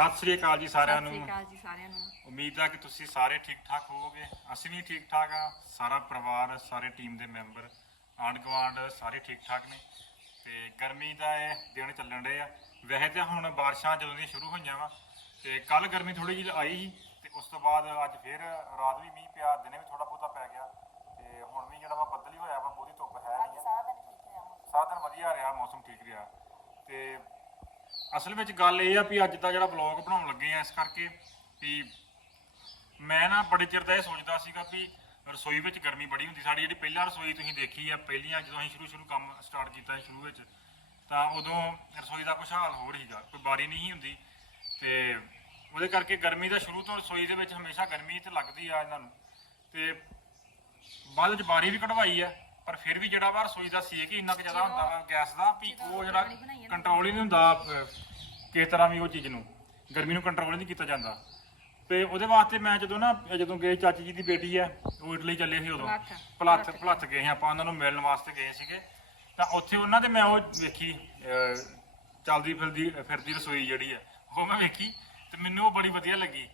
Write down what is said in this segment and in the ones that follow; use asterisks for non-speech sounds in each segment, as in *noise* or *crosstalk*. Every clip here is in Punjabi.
ਸਤਿ ਸ੍ਰੀ ਅਕਾਲ ਜੀ ਸਾਰਿਆਂ ਸਤਿ ਸ਼੍ਰੀ ਨੂੰ। ਅਕਾਲ ਜੀ ਸਾਰਿਆਂ ਨੂੰ। ਉਮੀਦ ਹੈ ਕਿ ਤੁਸੀਂ ਸਾਰੇ ਠੀਕ ਠਾਕ ਹੋਵੋਗੇ। ਅਸੀਂ ਵੀ ਠੀਕ ਠਾਕ ਆ ਸਾਰਾ ਪਰਿਵਾਰ ਸਾਰੇ ਟੀਮ ਦੇ ਮੈਂਬਰ ਆਂਢ ਗੁਆਂਢ ਸਾਰੇ ਠੀਕ ਠਾਕ ਨੇ। ਤੇ ਗਰਮੀ ਦਾ ਇਹ ਦਿਨ ਚੱਲਣ ਰਹੇ ਆ ਵੈਸੇ ਤਾਂ ਹੁਣ ਬਾਰਿਸ਼ਾਂ ਜਦੋਂ ਦੀਆਂ ਸ਼ੁਰੂ ਹੋਈਆਂ ਵਾ ਤੇ ਕੱਲ ਗਰਮੀ ਥੋੜੀ ਜਿਹੀ ਆਈ ਸੀ ਤੇ ਉਸ ਤੋਂ ਬਾਅਦ ਅੱਜ ਫੇਰ ਰਾਤ ਵੀ ਮੀਂਹ ਪਿਆ ਦਿਨੇ ਵੀ ਥੋੜਾ ਬਹੁਤਾ ਪੈ ਗਿਆ। ਤੇ ਹੁਣ ਵੀ ਜਿਹੜਾ ਵਾ ਬੱਦਲ ਹੀ ਹੋਇਆ ਵਾ ਬਹੁਤੀ ਧੁੱਪ ਹੈ ਨਹੀਂ ਆ। ਸਾਰਾ ਦਿਨ ਠੀਕ ਰਿਹਾ। ਸਾਰਾ ਦਿਨ ਵਧੀਆ ਰਿਹਾ ਮੌਸਮ ਠੀਕ ਰਿਹਾ। ਤੇ ਅਸਲ ਵਿੱਚ ਗੱਲ ਇਹ ਆ ਵੀ ਅੱਜ ਦਾ ਜਿਹੜਾ ਵਲੌਗ ਬਣਾਉਣ ਲੱਗੇ ਆ ਇਸ ਕਰਕੇ ਵੀ ਮੈਂ ਨਾ ਬੜੇ ਚਿਰ ਦਾ ਇਹ ਸੋਚਦਾ ਸੀਗਾ ਵੀ ਰਸੋਈ ਵਿੱਚ ਗਰਮੀ ਬੜੀ ਹੁੰਦੀ, ਸਾਡੀ ਜਿਹੜੀ ਪਹਿਲਾਂ ਰਸੋਈ ਤੁਸੀਂ ਦੇਖੀ ਆ, ਪਹਿਲੀਆਂ ਜਦੋਂ ਅਸੀਂ ਸ਼ੁਰੂ ਸ਼ੁਰੂ ਕੰਮ ਸਟਾਰਟ ਕੀਤਾ ਸੀ ਸ਼ੁਰੂ ਵਿੱਚ, ਤਾਂ ਉਦੋਂ ਰਸੋਈ ਦਾ ਕੁਛ ਹਾਲ ਹੋਰ ਸੀਗਾ, ਕੋਈ ਬਾਰੀ ਨਹੀਂ ਹੁੰਦੀ ਤੇ ਉਹਦੇ ਕਰਕੇ ਗਰਮੀ ਦਾ ਸ਼ੁਰੂ ਤੋਂ ਰਸੋਈ ਦੇ ਵਿੱਚ ਹਮੇਸ਼ਾ ਗਰਮੀ ਤੇ ਲੱਗਦੀ ਆ ਇਹਨਾਂ ਨੂੰ ਤੇ ਬਾਅਦ ਵਿੱਚ ਬਾਰੀ ਵੀ ਕਢਵਾਈ ਆ। ਪਰ ਫਿਰ ਵੀ ਜਿਹੜਾ ਵਾ ਰਸੋਈ ਦਾ ਸੇਕ ਹੀ ਇੰਨਾ ਕੁ ਜ਼ਿਆਦਾ ਹੁੰਦਾ ਵਾ ਗੈਸ ਦਾ ਵੀ ਉਹ ਜਿਹੜਾ ਕੰਟਰੋਲ ਹੀ ਨਹੀਂ ਹੁੰਦਾ ਅਹ, ਕਿਸੇ ਤਰ੍ਹਾਂ ਵੀ ਉਹ ਚੀਜ਼ ਨੂੰ। ਗਰਮੀ ਨੂੰ ਕੰਟਰੋਲ ਨਹੀਂ ਕੀਤਾ ਜਾਂਦਾ। ਤੇ ਉਹਦੇ ਵਾਸਤੇ ਮੈਂ ਜਦੋਂ ਨਾ ਜਦੋਂ ਗਏ ਚਾਚੀ ਜੀ ਦੀ ਬੇਟੀ ਆ ਉਹ ਇਟਲੀ ਚੱਲੇ ਸੀ ਉਦੋਂ। ਭਲੱਥ। ਭਲੱਥ ਭਲੱਥ ਗਏ ਸੀ ਆਪਾਂ ਉਹਨਾਂ ਨੂੰ ਮਿਲਣ ਵਾਸਤੇ ਗਏ ਸੀਗੇ। ਤਾਂ ਉੱਥੇ ਉਹਨਾਂ ਦੇ ਮੈਂ ਉਹ ਵੇਖੀ ਅਹ, ਚੱਲਦੀ ਫਿਰਦੀ ਫਿਰਦੀ ਰਸੋਈ ਜਿਹੜੀ ਆ ਉਹ ਮੈਂ ਵੇਖੀ ਤੇ ਮੈਨੂੰ ਉਹ ਬੜੀ ਵਧੀਆ ਲੱਗੀ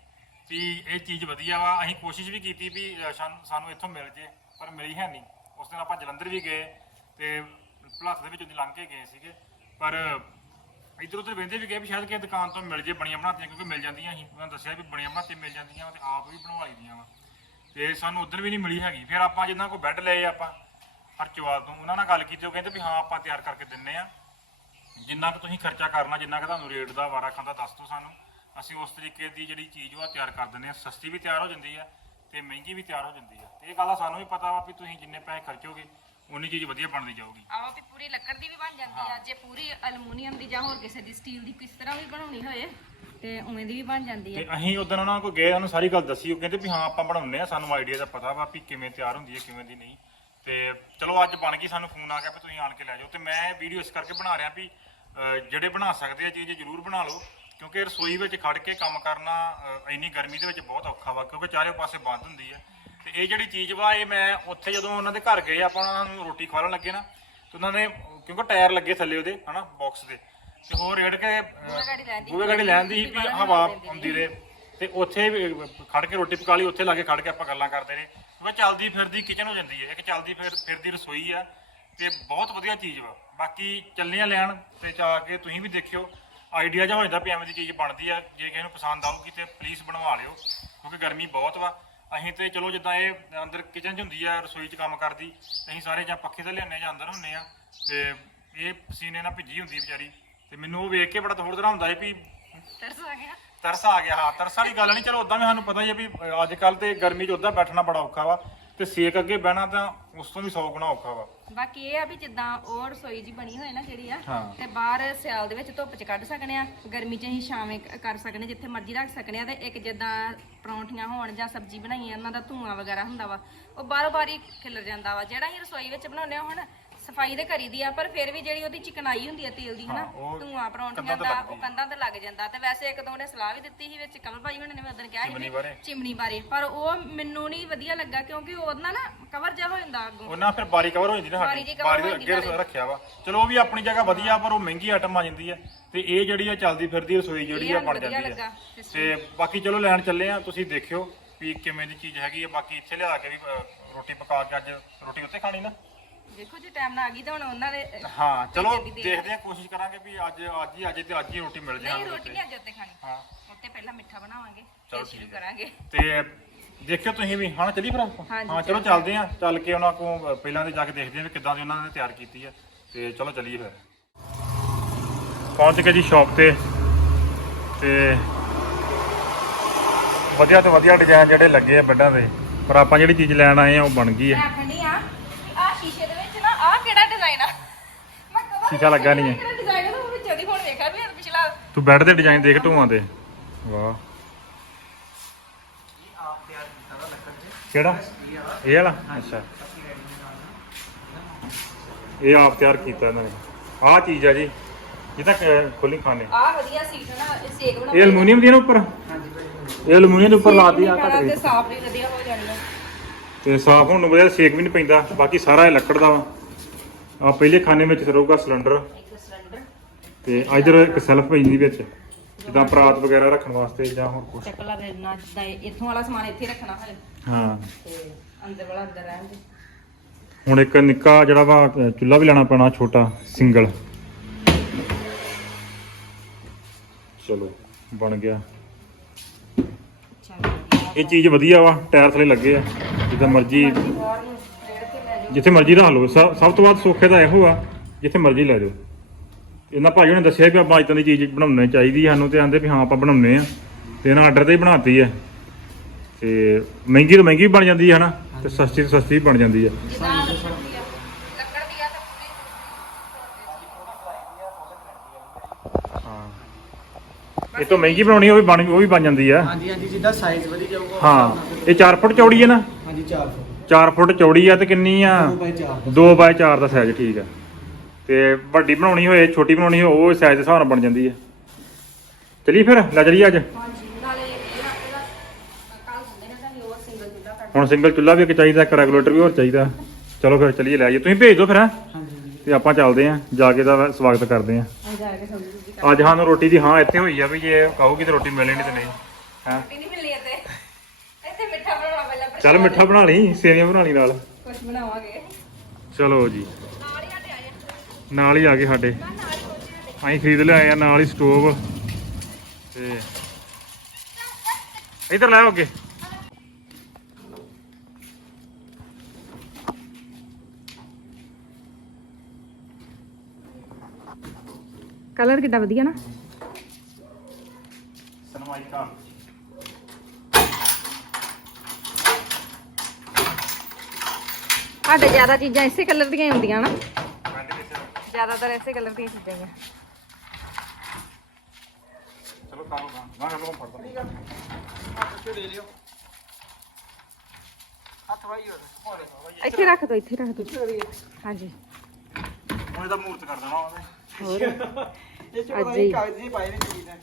ਵੀ ਇਹ ਚੀਜ਼ ਵਧੀਆ ਵਾ। ਅਸੀਂ ਕੋਸ਼ਿਸ਼ ਵੀ ਕੀਤੀ ਵੀ ਅਹ, ਸਾਨੂੰ- ਸਾਨੂੰ ਇੱਥੋਂ ਮਿਲ ਜੇ ਪਰ ਮਿਲੀ ਹੈ ਨਹੀਂ। ਉਸ ਦਿਨ ਆਪਾਂ ਜਲੰਧਰ ਵੀ ਗਏ ਤੇ ਭਲੱਥ ਦੇ ਵਿੱਚੋਂ ਦੀ ਲੰਘ ਕੇ ਗਏ ਸੀਗੇ। ਪਰ ਇੱਧਰ ਉੱਧਰ ਵੇਂਦੇ ਵੀ ਗਏ ਵੀ ਸ਼ਾਇਦ ਕਿਸੇ ਦੁਕਾਨ ਤੋਂ ਮਿਲ ਜੇ ਬਣੀਆਂ ਬਣਾਤੀਆਂ, ਕਿਉਂਕਿ ਮਿਲ ਜਾਂਦੀਆਂ ਸੀ। ਉਹਨਾਂ ਦੱਸਿਆ ਵੀ ਬਣੀਆਂ ਬਣਾਤੀਆਂ ਮਿਲ ਜਾਂਦੀਆਂ ਵਾ ਤੇ ਆਪ ਵੀ ਬਣਵਾ ਲਈਦੀਆਂ ਵਾ। ਤੇ ਸਾਨੂੰ ਉਧਰ ਵੀ ਨਹੀਂ ਮਿਲੀ ਹੈਗੀ। ਫਿਰ ਆਪਾਂ ਜਿੰਨਾ ਕੋ ਬੈੱਡ ਲਏ ਆਪਾਂ ਹਰਚਵਾਲ ਤੋਂ, ਉਹਨਾਂ ਨਾਲ ਗੱਲ ਕੀਤੀ, ਉਹ ਕਹਿੰਦੇ ਵੀ ਹਾਂ ਆਪਾਂ ਤਿਆਰ ਕਰਕੇ ਦਿੰਨੇ ਆ। ਜਿੰਨਾ ਕੁ ਤੁਸੀਂ ਖਰਚਾ ਕਰਨਾ, ਜਿੰਨਾ ਕੁ ਤੁਹਾਨੂੰ ਰੇਟ ਦਾ ਵਾਰਾ ਖਾਂਦਾ, ਦੱਸ ਦਿਓ ਸਾਨੂੰ। ਅਸੀਂ ਉਸ ਤਰੀਕੇ ਦੀ ਜਿਹੜੀ ਚੀਜ਼ ਉਹ ਤਿਆਰ ਕਰ ਦਿੰਨੇ ਆ। ਸਸਤੀ ਵੀ ਤਿਆਰ ਹੋ ਜਾਂਦੀ ਆ। ਤੇ ਮਹਿੰਗੀ ਵੀ ਤਿਆਰ ਹੋ ਜਾਂਦੀ ਆ। ਤੇ ਇਹ ਗੱਲ ਦਾ ਸਾਨੂੰ ਵੀ ਪਤਾ ਵਾ ਵੀ ਤੁਸੀਂ ਜਿੰਨੇ ਪੈਸੇ ਖਰਚੋਗੇ ਉਨੀ ਚੀਜ਼ ਵਧੀਆ ਬਣਦੀ ਜਾਊਗੀ। ਆਵਾ ਵੀ ਪੂਰੀ ਲੱਕੜ ਦੀ ਵੀ ਬਣ ਜਾਂਦੀ ਆ। ਜੇ ਪੂਰੀ ਅਲਮੂਨੀਅਮ ਦੀ ਜਾਂ ਹੋਰ ਕਿਸੇ ਦੀ ਸਟੀਲ ਦੀ ਕਿਸ ਤਰ੍ਹਾਂ ਵੀ ਬਣਾਉਣੀ ਹੋਏ ਤੇ ਉਵੇਂ ਦੀ ਵੀ ਬਣ ਜਾਂਦੀ ਤੇ ਹੈ ਅਸੀਂ ਉਦੋਂ ਉਹਨਾਂ ਕੋਲ ਗਏ ਉਹਨੂੰ ਸਾਰੀ ਗੱਲ ਦੱਸੀ ਉਹ ਕਹਿੰਦੇ ਵੀ ਹਾਂ ਆਪਾਂ ਬਣਾਉਂਦੇ ਆ ਸਾਨੂੰ ਆਈਡੀਆ ਦਾ ਪਤਾ ਵਾ ਵੀ ਕਿਵੇਂ ਤਿਆਰ ਹੁੰਦੀ ਹੈ ਕਿਵੇਂ ਦੀ ਨਹੀਂ। ਤੇ ਚਲੋ ਅੱਜ ਬਣ ਗਈ ਸਾਨੂੰ ਫੋਨ ਆ ਗਿਆ ਵੀ ਤੁਸੀਂ ਆਣ ਕੇ ਲੈ ਜਾਓ। ਤੇ ਮੈਂ ਵੀਡੀਓ ਇਸ ਕਰਕੇ ਬਣਾ ਰਿਹਾ ਵੀ ਅਹ, ਜਿਹੜੇ ਬਣਾ ਸਕਦੇ ਆ ਚੀਜ਼ ਜ਼ਰੂਰ ਬਣਾ ਲਓ। ਕਿਉਂਕਿ ਰਸੋਈ ਵਿੱਚ ਖੜ ਕੇ ਕੰਮ ਕਰਨਾ ਇੰਨੀ ਗਰਮੀ ਦੇ ਵਿੱਚ ਬਹੁਤ ਔਖਾ ਵਾ ਕਿਉਂਕਿ ਚਾਰੇ ਪਾਸੇ ਬੰਦ ਹੁੰਦੀ ਆ। ਤੇ ਇਹ ਜਿਹੜੀ ਚੀਜ਼ ਵਾ ਇਹ ਮੈਂ ਉੱਥੇ ਜਦੋਂ ਉਹਨਾਂ ਦੇ ਘਰ ਗਏ ਆਪਾਂ ਉਹਨਾਂ ਨੂੰ ਰੋਟੀ ਖਵਾਉਣ ਲੱਗੇ ਨਾ ਤੇ ਉਹਨਾਂ ਨੇ ਕਿਉਂਕਿ ਟਾਇਰ ਲੱਗੇ ਥੱਲੇ ਉਹਦੇ ਹਨਾ ਬਾਕਸ ਦੇ। ਤੇ ਹੋਰ ਰੇੜ ਕੇ ਗੂਵੇ ਗਾੜੀ ਲੈਣ ਦੀ ਸੀ ਵੀ ਹਵਾ ਆਉਂਦੀ ਰਹੇ। ਤੇ ਉੱਥੇ ਵੀ ਖੜ ਕੇ ਰੋਟੀ ਪਕਾ ਲਈ ਉੱਥੇ ਲਾ ਕੇ ਖੜ ਕੇ ਆਪਾਂ ਗੱਲਾਂ ਕਰਦੇ ਰਹੇ। ਉਹ ਚੱਲਦੀ ਫਿਰਦੀ ਕਿਚਨ ਹੋ ਜਾਂਦੀ ਹੈ ਇੱਕ ਚੱਲਦੀ ਫਿਰ ਫਿਰਦੀ ਰਸੋਈ ਆ ਤੇ ਬਹੁਤ ਵਧੀਆ ਚੀਜ਼ ਵਾ। ਬਾਕੀ ਚੱਲੀਆਂ ਲੈਣ ਤੇ ਜਾ ਕੇ ਤੁਸੀਂ ਵੀ ਦੇਖਿਓ। ਆਈਡੀਆ ਜਿਹਾ ਹੋ ਜਾਂਦਾ ਵੀ ਐਵੇਂ ਦੀ ਚੀਜ਼ ਬਣਦੀ ਆ ਜੇ ਕਿਸੇ ਨੂੰ ਪਸੰਦ ਆਊਗੀ ਤੇ ਪਲੀਜ਼ ਬਣਵਾ ਲਿਓ ਕਿਉਂਕਿ ਗਰਮੀ ਬਹੁਤ ਵਾ। ਅਸੀਂ ਤੇ ਚਲੋ ਜਿੱਦਾਂ ਇਹ ਅੰਦਰ ਕਿਚਨ 'ਚ ਹੁੰਦੀ ਆ ਰਸੋਈ 'ਚ ਕੰਮ ਕਰਦੀ ਅਸੀਂ ਸਾਰੇ ਜਾਂ ਪੱਖੇ ਤੇ ਲਿਆਉਂਦੇ ਜਾਂ ਅੰਦਰ ਹੁੰਨੇ ਆ ਤੇ ਇਹ ਪਸੀਨੇ ਨਾਲ ਭਿੱਜੀ ਹੁੰਦੀ ਵਿਚਾਰੀ। ਤੇ ਮੈਨੂੰ ਉਹ ਵੇਖ ਕੇ ਬੜਾ ਥੋੜਾ ਜਿਹਾ ਹੁੰਦਾ ਹੈ ਵੀ ਤਰਸ ਆ ਗਿਆ। ਤਰਸ ਆ ਗਿਆ ਹਾਂ ਤਰਸ ਵਾਲੀ ਗੱਲ ਨਹੀਂ ਚਲੋ ਉਦਾਂ ਵੀ ਸਾਨੂੰ ਪਤਾ ਹੀ ਹੈ ਵੀ ਅੱਜ ਕੱਲ ਤੇ ਗਰਮੀ 'ਚ ਉਦਾਂ ਬੈਠਣਾ ਬੜਾ ਔਖਾ ਵਾ। ਤੇ ਸੇਕ ਅੱਗੇ ਬਹਿਣਾ ਤਾਂ ਉਸ ਤੋਂ ਵੀ 100 ਗੁਣਾ ਔਖਾ ਵਾ ਬਾਕੀ ਇਹ ਆ ਵੀ ਜਿੱਦਾਂ ਉਹ ਰਸੋਈ ਜੀ ਬਣੀ ਹੋਏ ਨਾ ਜਿਹੜੀ ਆ ਹਾਂ। ਤੇ ਬਾਹਰ ਸਿਆਲ ਦੇ ਵਿੱਚ ਧੁੱਪ 'ਚ ਕੱਢ ਸਕਨੇ ਆ ਗਰਮੀ 'ਚ ਅਸੀਂ ਛਾਵੇਂ ਕ- ਕਰ ਸਕਨੇ ਜਿੱਥੇ ਮਰਜ਼ੀ ਰੱਖ ਸਕਨੇ ਆ ਤੇ ਇੱਕ ਜਿੱਦਾਂ ਪਰੌਂਠੀਆਂ ਹੋਣ ਜਾਂ ਸਬਜ਼ੀ ਬਣਾਈ ਆ ਉਹਨਾਂ ਦਾ ਧੂਆਂ ਵਗੈਰਾ ਹੁੰਦਾ ਵਾ ਉਹ ਬਾਰੋ ਬਾਰੀ ਖਿਲਰ ਜਾਂਦਾ ਵਾ ਜਿਹੜਾ ਅਸੀਂ ਰਸੋਈ ਵਿੱਚ ਬਣਾਉਂਦੇ ਆ ਹੁਣ ਸਫ਼ਾਈ ਦੇ ਕਰੀਦੀ ਆ ਪਰ ਫਿਰ ਵੀ ਜਿਹੜੀ ਉਹਦੀ ਚਿਕਨਾਈ ਹੁੰਦੀ ਆ ਤੇਲ ਦੀ ਹਨਾ? ਹਾਂ, ਉਹ ਧੂਆਂ ਪਰੌਂਠੀਆਂ ਕੰਧਾਂ ਤੇ ਦਾ ਲੱਗਦੀ। ਉਹ ਕੰਧਾਂ ਤੇ ਲੱਗ ਜਾਂਦਾ। ਤੇ ਵੈਸੇ ਇੱਕ ਦੋ ਨੇ ਸਲਾਹ ਵੀ ਦਿੱਤੀ ਸੀ ਵਿੱਚ ਕਮਲ ਭਾਈ ਹੁਣਾਂ ਨੇ ਉਦੋਂ ਕਿਹਾ ਸੀ ਚਿਮਨੀ ਵੀ ਬਾਰੇ। ਚਿਮਨੀ ਬਾਰੇ। ਪਰ ਉਹ ਮੈਨੂੰ ਨਹੀਂ ਵਧੀਆ ਲੱਗਾ ਕਿਉਂਕਿ ਉਹਦਾ ਨਾ ਕਵਰ ਜਿਹਾ ਹੋ ਜਾਂਦਾ ਅੱਗੋਂ। ਉਹਨਾਂ ਫਿਰ ਬਾਰੀ ਕਵਰ ਹੋ ਜਾਂਦੀ ਨਾ ਬਾਰੀ ਸਾਡੀ। ਦੀ cover ਬਾਰੀ ਹੋ ਦੇ ਜਾਂਦੀ ਅੱਗੇ ਨਾਲੇ। ਰੱਖਿਆ ਵਾ। ਚਲੋ ਉਹ ਵੀ ਆਪਣੀ ਜਗ੍ਹਾ ਵਧੀਆ ਪਰ ਉਹ ਮਹਿੰਗੀ ਆਈਟਮ ਆ ਜਾਂਦੀ ਹੈ ਤੇ ਇਹ ਜਿਹੜੀ ਆ ਚੱਲਦੀ ਫਿਰਦੀ ਰਸੋਈ ਜਿਹੜੀ ਆ ਇਹ ਬਣ ਵਧੀਆ ਜਾਂਦੀ ਲੱਗਾ system। ਤੇ ਬਾਕੀ ਚਲੋ ਲੈਣ ਚੱਲੇ ਆ। ਤੁਸੀਂ ਦੇਖਿਓ ਵੀ ਕਿਵੇਂ ਦੀ ਚੀਜ਼ ਹੈਗੀ ਆ। ਬਾਕੀ ਇੱਥੇ ਲਿਆ ਕੇ ਵੀ ਰੋਟੀ ਪਕਾ ਕੇ ਅੱਜ ਰੋਟੀ ਉੱਤੇ ਖਾਣੀ ਨਾ? ਦੇਖੋ ਜੀ ਟਾਈਮ ਨਾਲ ਆ ਗਈ ਤਾਂ ਹੁਣ ਉਹਨਾਂ ਦੇ ਹਾਂ ਚਲੋ ਜਲਦੀ ਦੇਖਦੇ ਆ ਕੋਸ਼ਿਸ਼ ਕਰਾਂਗੇ ਵੀ ਅੱਜ ਅੱਜ ਹੀ ਅੱਜ ਤੇ ਅੱਜ ਹੀ ਰੋਟੀ ਮਿਲ ਜਾਏ ਨਹੀਂ ਸਾਨੂੰ ਰੋਟੀ। ਨਹੀਂ ਅੱਜ ਉੱਤੇ ਖਾਣੀ। ਹਾਂ। ਉੱਤੇ ਪਹਿਲਾਂ ਮਿੱਠਾ ਬਣਾਵਾਂਗੇ ਚਲੋ ਫਿਰ ਸ਼ੁਰੂ ਠੀਕ ਹੈ। ਕਰਾਂਗੇ। ਤੇ ਦੇਖਿਓ ਤੁਸੀਂ ਵੀ ਹਾਂ ਚੱਲੀ ਫਿਰ? ਆਪਾਂ ਹਾਂਜੀ, ਹਾਂ ਚਲੋ ਚੱਲਦੇ ਆ ਚੱਲ ਕੇ ਉਹਨਾਂ ਕੋ ਪਹਿਲਾਂ ਤੇ ਜਾ ਕੇ ਦੇਖਦੇ ਆ ਵੀ ਕਿੱਦਾਂ ਦੀ ਉਹਨਾਂ ਨੇ ਤਿਆਰ ਕੀਤੀ ਆ ਤੇ ਚਲੋ ਚੱਲੀਏ ਫਿਰ। ਪਹੁੰਚ ਗਏ ਜੀ ਸ਼ਾਪ ਤੇ। ਤੇ ਵਧੀਆ ਤੋਂ ਵਧੀਆ ਡਿਜ਼ਾਈਨ ਜਿਹੜੇ ਲੱਗੇ ਆ ਬੈੱਡਾਂ ਦੇ ਪਰ ਆਪਾਂ ਜਿਹੜੀ ਚੀਜ਼ ਲੈਣ ਆਏ ਆ ਉਹ ਬਣ ਗਈ ਆ। ਆਖਣੀ ਵਿੱਚ ਨਾ ਆ ਕਿਹੜਾ ਡਿਜ਼ਾਈਨ ਆ? ਮੈਂ ਕਹਾਂ ਸ਼ੀਸ਼ਾ ਲੱਗਾ ਨਹੀਂ ਹੈ। ਕਿਹੜਾ ਡਿਜ਼ਾਈਨ ਆ? ਉਹ ਵਿੱਚ ਦੀ ਹੁਣ ਵੇਖਿਆ ਵੀ ਇਹ ਪਿਛਲਾ। ਤੂੰ ਬੈੱਡ ਦੇ ਡਿਜ਼ਾਈਨ ਦੇਖ ਢੂਆਂ ਤੇ ਵਾਹ। ਕਿਹੜਾ? ਇਹ ਵਾਲਾ? ਅੱਛਾ। ਇਹ ਆਪ ਤਿਆਰ ਕੀਤਾ ਇਹਨਾਂ ਨੇ। ਆਹ ਚੀਜ਼ ਆ ਜੀ। ਜਿਹਦਾ ਖੋਲੀ ਖਾਣੇ ਆ ਵਧੀਆ ਸੀਟ ਨਾ ਇਹ ਸੇਕ ਬਣਾ ਇਹ ਐਲੂਮੀਨੀਅਮ ਦੀ ਨਾ ਉੱਪਰ? ਇਹ ਐਲੂਮੀਨੀਅਮ ਦੇ ਉੱਪਰ ਲਾਤੀ ਆ ਘੱਟ ਤੇ ਗਈ। ਸਾਫ਼ ਵੀ ਵਧੀਆ ਹੋ ਜਾਣੀ ਆ। ਤੇ ਸਾਫ਼ ਹੋਣ ਨੂੰ ਵਧੀਆ ਸੇਕ ਵੀ ਨਹੀਂ ਪੈਂਦਾ। ਬਾਕੀ ਸਾਰਾ ਇਹ ਲੱਕੜ ਦਾ ਵਾ। ਆ ਪਹਿਲੇ ਖਾਨੇ ਵਿੱਚ ਰਹੂਗਾ ਸਿਲੰਡਰ ਇੱਕ ਸਿਲੰਡਰ ਤੇ ਇਧਰ ਇੱਕ ਸੈਲਫ ਪਈ ਦੀ ਵਿੱਚ ਜਿੱਦਾਂ ਪਰਾਤ ਵਗੈਰਾ ਰੱਖਣ ਵਾਸਤੇ ਜਾਂ ਹੋਰ ਕੁਝ ਚੱਕਲਾ ਦੇ ਨਾ ਜਿੱਦਾਂ ਇਹ- ਇੱਥੋਂ ਵਾਲਾ ਸਮਾਨ ਇੱਥੇ ਰੱਖਣਾ ਹੈ ਹਾਂ। ਤੇ ਅੰਦਰ ਵਾਲਾ ਅੰਦਰ ਰਹਿਣ ਦੇ। ਹੁਣ ਇੱਕ ਨਿੱਕਾ ਜਿਹੜਾ ਵਾ ਅ, ਚੁੱਲ੍ਹਾ ਵੀ ਲੈਣਾ ਪੈਣਾ ਛੋਟਾ ਸਿੰਗਲ। ਚਲੋ ਬਣ ਗਿਆ। ਚੱਲ ਇਹ ਚੀਜ਼ ਵਧੀਆ ਵਾ ਟਾਇਰ ਥੱਲੇ ਲੱਗੇ ਆ ਜਿੱਦਾਂ ਮਰਜ਼ੀ ਜਿੱਥੇ ਮਰਜ਼ੀ ਰੱਖ ਲਓ ਸਭ ਸਭ ਤੋਂ ਵੱਧ ਸੌਖੇ ਤਾਂ ਇਹੋ ਆ ਜਿੱਥੇ ਮਰਜ਼ੀ ਲੈ ਜਾਓ। ਇਹਨਾਂ ਭਾਈ ਨੇ ਦੱਸਿਆ ਵੀ ਆਪਾਂ ਇਦਾਂ ਦੀ ਚੀਜ਼ ਬਣਾਉਣੀ ਚਾਹੀਦੀ ਆ ਸਾਨੂੰ ਤੇ ਆਂਦੇ ਵੀ ਹਾਂ ਆਪਾਂ ਬਣਾਉਣੇ ਆ ਤੇ ਇਹਨਾਂ ਆਰਡਰ ਤੇ ਹੀ ਬਣਾਤੀ ਹੈ ਤੇ ਮਹਿੰਗੀ ਤੋਂ ਮਹਿੰਗੀ ਬਣ ਜਾਂਦੀ ਹੈ ਹਨਾ? ਤੇ ਸਸਤੀ ਤੋਂ ਸਸਤੀ ਬਣ ਜਾਂਦੀ ਹੈ ਦੀ ਆ। ਦੀ ਆ ਇਹ ਤੋਂ ਮਹਿੰਗੀ ਬਣਾਉਣੀ ਉਹ ਵੀ ਬਣ ਉਹ ਵੀ ਬਣ ਜਾਂਦੀ ਆ। ਹਾਂਜੀ ਹਾਂਜੀ ਜਿੱਦਾਂ ਸਾਈਜ਼ ਵਧੀ ਜਾਊਗਾ ਹਾਂ ਇਹ 4 ਫੁੱਟ ਚੌੜੀ ਹੈ ਨਾ? ਹਾਂਜੀ 4 ਫੁੱਟ। 4 ਫੁੱਟ ਚੌੜੀ ਆ ਤੇ ਕਿੰਨੀ ਆ? 2 ਬਾਈ 4 2 ਬਾਏ 4 ਦਾ ਸਾਈਜ਼ ਠੀਕ ਆ। ਤੇ ਵੱਡੀ ਬਣਾਉਣੀ ਹੋਏ ਛੋਟੀ ਬਣਾਉਣੀ ਹੋਏ ਉਹ ਸਾਈਜ਼ ਦੇ ਹਿਸਾਬ ਨਾਲ ਬਣ ਜਾਂਦੀ ਆ। ਚਲੀ ਫਿਰ ਲੈ ਚਲੀਏ ਅੱਜ। ਹਾਂਜੀ ਨਾਲੇ ਇਹ ਨਾ ਇਹਦਾ ਕੱਲ ਹੁੰਦੇ ਨੇ ਤਾਂ ਅਸੀਂ ਹੋਰ ਸਿੰਗਲ ਚੁੱਲਾ ਕੱਢ ਹੁਣ ਸਿੰਗਲ ਚੁੱਲ੍ਹਾ ਵੀ ਇੱਕ ਚਾਹੀਦਾ ਇੱਕ ਰੈਗੂਲੇਟਰ ਵੀ ਹੋਰ ਚਾਹੀਦਾ। ਚਲੋ ਫਿਰ ਚਲੀਏ ਲੈ ਆਈਏ। ਤੁਸੀਂ ਭੇਜ ਦਿਓ ਫਿਰ ਹੈਂ? ਹਾਂਜੀ ਤੇ ਆਪਾਂ ਚੱਲਦੇ ਆਂ ਜਾ ਕੇ ਦਾ ਸਵਾਗਤ ਕਰਦੇ ਆਂ। ਜਾ ਅੱਜ ਸਾਨੂੰ ਰੋਟੀ ਦੀ ਹਾਂ ਇੱਥੇ ਹੋਈ ਆ ਵੀ ਜੇ ਕਹੋਗੀ ਤੇ ਰੋਟੀ ਮਿਲਣੀ ਤੇ ਨਹੀਂ ਹਾਂ ਕੱਢ ਨਹੀਂ ਮਿਲਣੀ ਇੱਥੇ ਇੱਥੇ ਮਿੱਠਾ ਬਣਾਉਣਾ ਪਹਿਲਾਂ ਪਰ ਚੱਲ ਮਿੱਠਾ ਬਣਾ ਲਈ ਸੇਵੀਆਂ ਬਣਾ ਲਈ ਨਾਲ। ਕੁਝ ਬਣਾਵਾਂਗੇ। ਚਲੋ ਜੀ। ਨਾਲ ਹੀ ਆ ਗਏ ਸਾਡੇ। ਅਸੀਂ ਖਰੀਦ ਲਿਆਏ ਆ ਨਾਲ ਹੀ ਸਟੋਵ। ਤੇ ਇੱਧਰ ਲੈ ਆਓ ਅੱਗੇ। ਕਲਰ ਕਿੱਡਾ ਵਧੀਆ ਨਾ? ਸਨਮਾਈਕਾ ਸਾਡੇ ਜ਼ਿਆਦਾ ਚੀਜ਼ਾਂ ਇਸੇ ਕਲਰ ਦੀਆਂ ਹੀ ਹੁੰਦੀਆਂ ਨਾ। ਜ਼ਿਆਦਾਤਰ ਇਸੇ ਕਲਰ ਦੀਆਂ ਚੀਜ਼ਾਂ ਹੀ ਆ। ਚਲੋ ਕਾਲੋ ਨਾ ਨਾ ਕਰ ਫੜਦਾ। ਹੱਥ ਦੇ ਲਿਓ ਹੱਥ ਵਾਈ ਹੋਰ ਇੱਥੇ ਰੱਖ ਦੋ ਇੱਥੇ ਰੱਖ ਦੋ। ਹਾਂਜੀ। ਹੁਣ ਇਹਦਾ ਮੂਰਤ ਕਰ ਦੇਣਾ ਉਹਨੇ। ਹੋਰ?